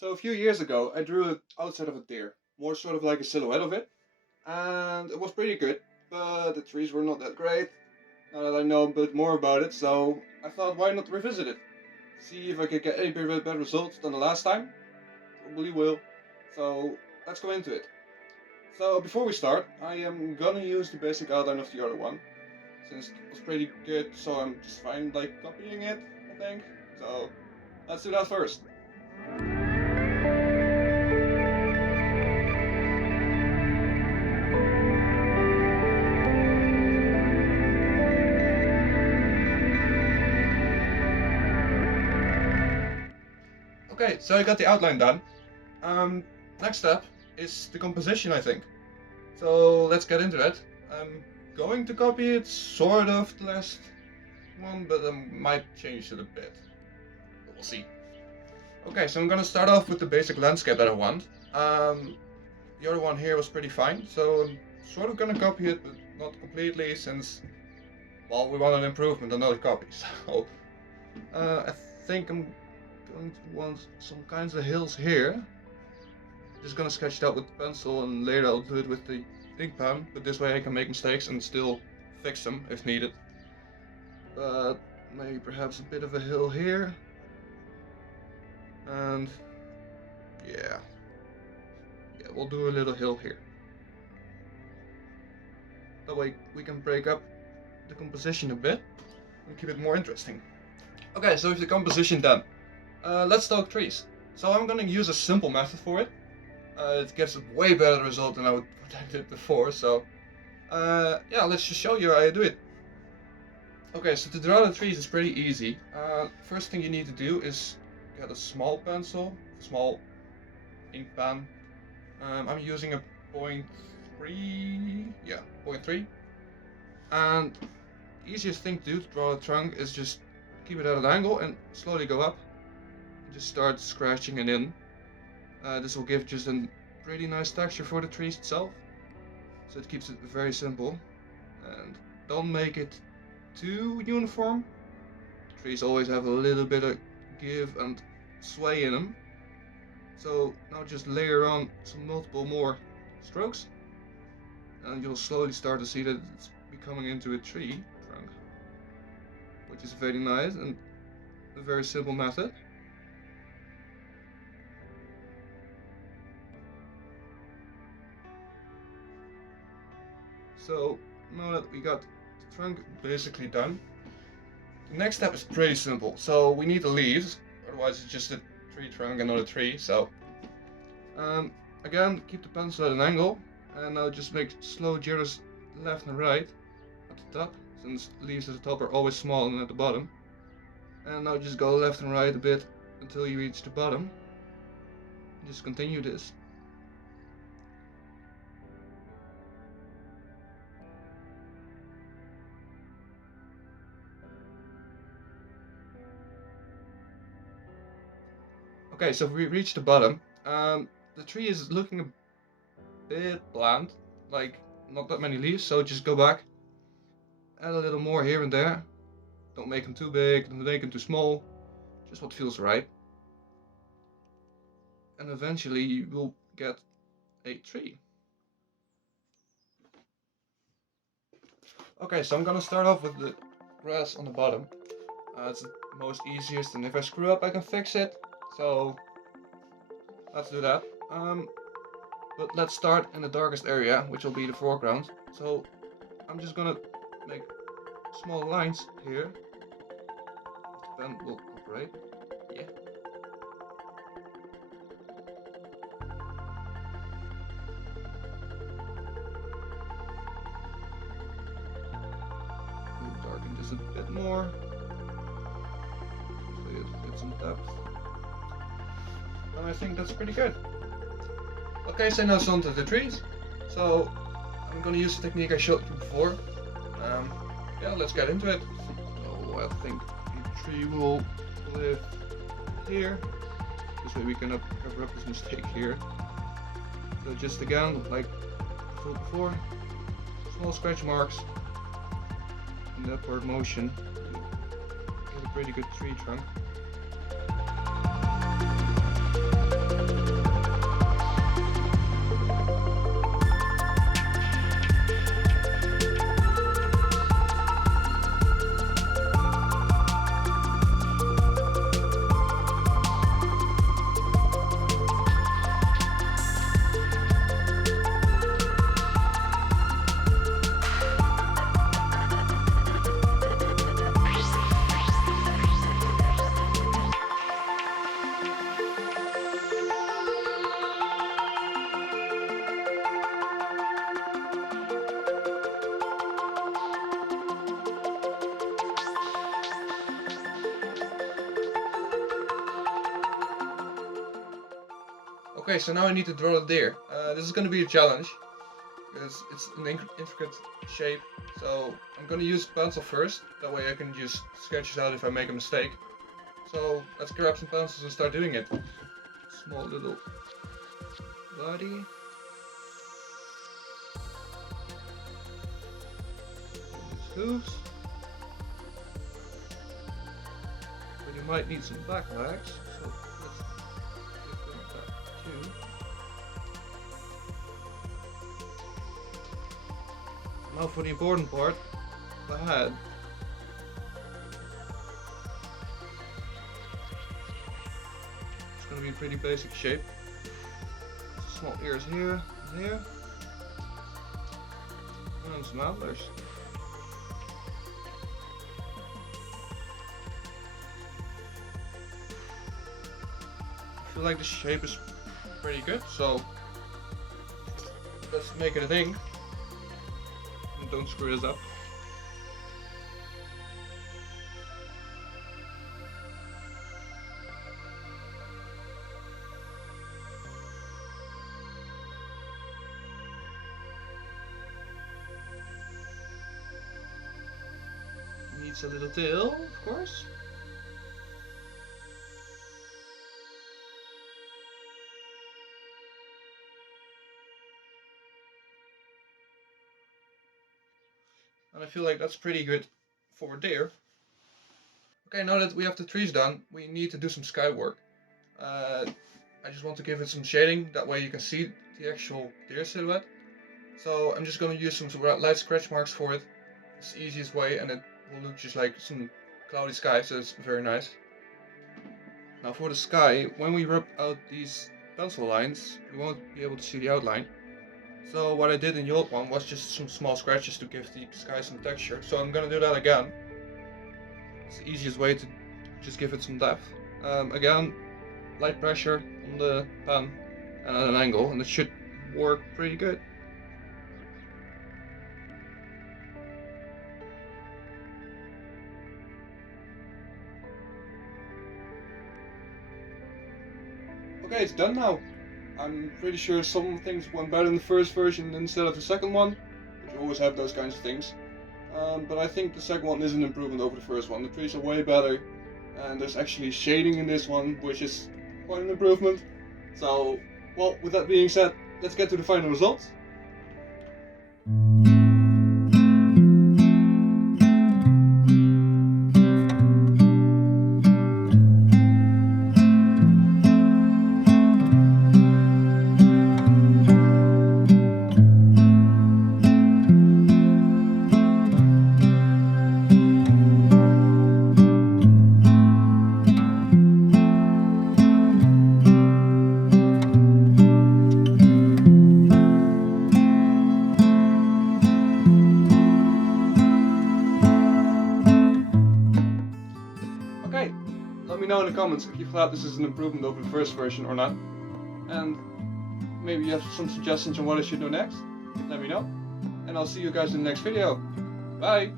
So a few years ago, I drew it outside of a deer, more sort of like a silhouette of it, and it was pretty good, but the trees were not that great. Now that I know a bit more about it, so I thought why not revisit it? See if I could get any better results than the last time? Probably will. So let's go into it. So before we start, I am gonna use the basic outline of the other one, since it was pretty good, so I'm just fine like copying it, I think. So let's do that first. Okay, so I got the outline done. Um, Next step is the composition, I think. So let's get into that. I'm going to copy it sort of the last one, but I might change it a bit. But we'll see. Okay, so I'm gonna start off with the basic landscape that I want. The other one here was pretty fine, so I'm sort of gonna copy it, but not completely, since, well, we want an improvement on other copies. So I think I'm going to want some kinds of hills here. Just gonna sketch it out with the pencil, and later I'll do it with the ink pen, but this way I can make mistakes and still fix them if needed. But maybe perhaps a bit of a hill here. And yeah, we'll do a little hill here. That way we can break up the composition a bit and keep it more interesting. Okay, so with the composition done, let's talk trees. So I'm gonna use a simple method for it. It gets a way better result than what I did before, so yeah, let's just show you how I do it. Okay, so to draw the trees is pretty easy. First thing you need to do is get a small pencil, a small ink pen. I'm using a 0.3, yeah, 0.3. And the easiest thing to do to draw a trunk is just keep it at an angle and slowly go up. Just start scratching it in. This will give just a pretty nice texture for the trees itself. So it keeps it very simple. And don't make it too uniform. Trees always have a little bit of give and sway in them. So now just layer on some multiple more strokes. And you'll slowly start to see that it's becoming into a tree trunk. Which is very nice and a very simple method. So now that we got the trunk basically done, the next step is pretty simple. So we need the leaves, otherwise it's just a tree trunk and not a tree. So again, keep the pencil at an angle, and now just make slow jitters left and right at the top, since leaves at the top are always smaller than at the bottom. And now just go left and right a bit until you reach the bottom. Just continue this. Okay, so we reached the bottom. The tree is looking a bit bland, like not that many leaves, so just go back, add a little more here and there. Don't make them too big, don't make them too small, just what feels right. And eventually you will get a tree. Okay, so I'm gonna start off with the grass on the bottom. It's the most easiest, and if I screw up I can fix it. So let's do that. But let's start in the darkest area, which will be the foreground. So I'm just gonna make small lines here. The pen will operate. Yeah. We'll darken this a bit more, so it gets some depth. And I think that's pretty good. Okay, so now it's on to the trees. So I'm gonna use the technique I showed you before. Yeah, let's get into it. So I think the tree will live here. This way we can cover up this mistake here. So just again, like before, small scratch marks in the upward motion. Get a pretty good tree trunk. Okay, so now I need to draw the deer. This is going to be a challenge, because it's an intricate shape. So I'm going to use pencil first, that way I can just sketch it out if I make a mistake. So let's grab some pencils and start doing it. Small little body. Hooves. But you might need some back legs, so let's give them that too. Now for the important part, the head. It's gonna be a pretty basic shape. Small ears here and here. And some antlers. I feel like the shape is pretty good, so let's make it a thing. And don't screw this up. Needs a little tail, of course. And I feel like that's pretty good for a deer. Okay, now that we have the trees done, we need to do some sky work. I just want to give it some shading, that way you can see the actual deer silhouette. So I'm just going to use some light scratch marks for it. It's the easiest way, and it will look just like some cloudy sky, so it's very nice. Now for the sky, when we rub out these pencil lines, we won't be able to see the outline. So what I did in the old one was just some small scratches to give the sky some texture. So I'm gonna do that again. It's the easiest way to just give it some depth. Again, light pressure on the pen and at an angle, and it should work pretty good. Okay, it's done now. I'm pretty sure some things went better in the first version instead of the second one, but you always have those kinds of things. But I think the second one is an improvement over the first one. The trees are way better, and there's actually shading in this one, which is quite an improvement. So, well, with that being said, let's get to the final results. Okay, let me know in the comments if you thought this is an improvement over the first version or not. And maybe you have some suggestions on what I should do next. Let me know. And I'll see you guys in the next video. Bye!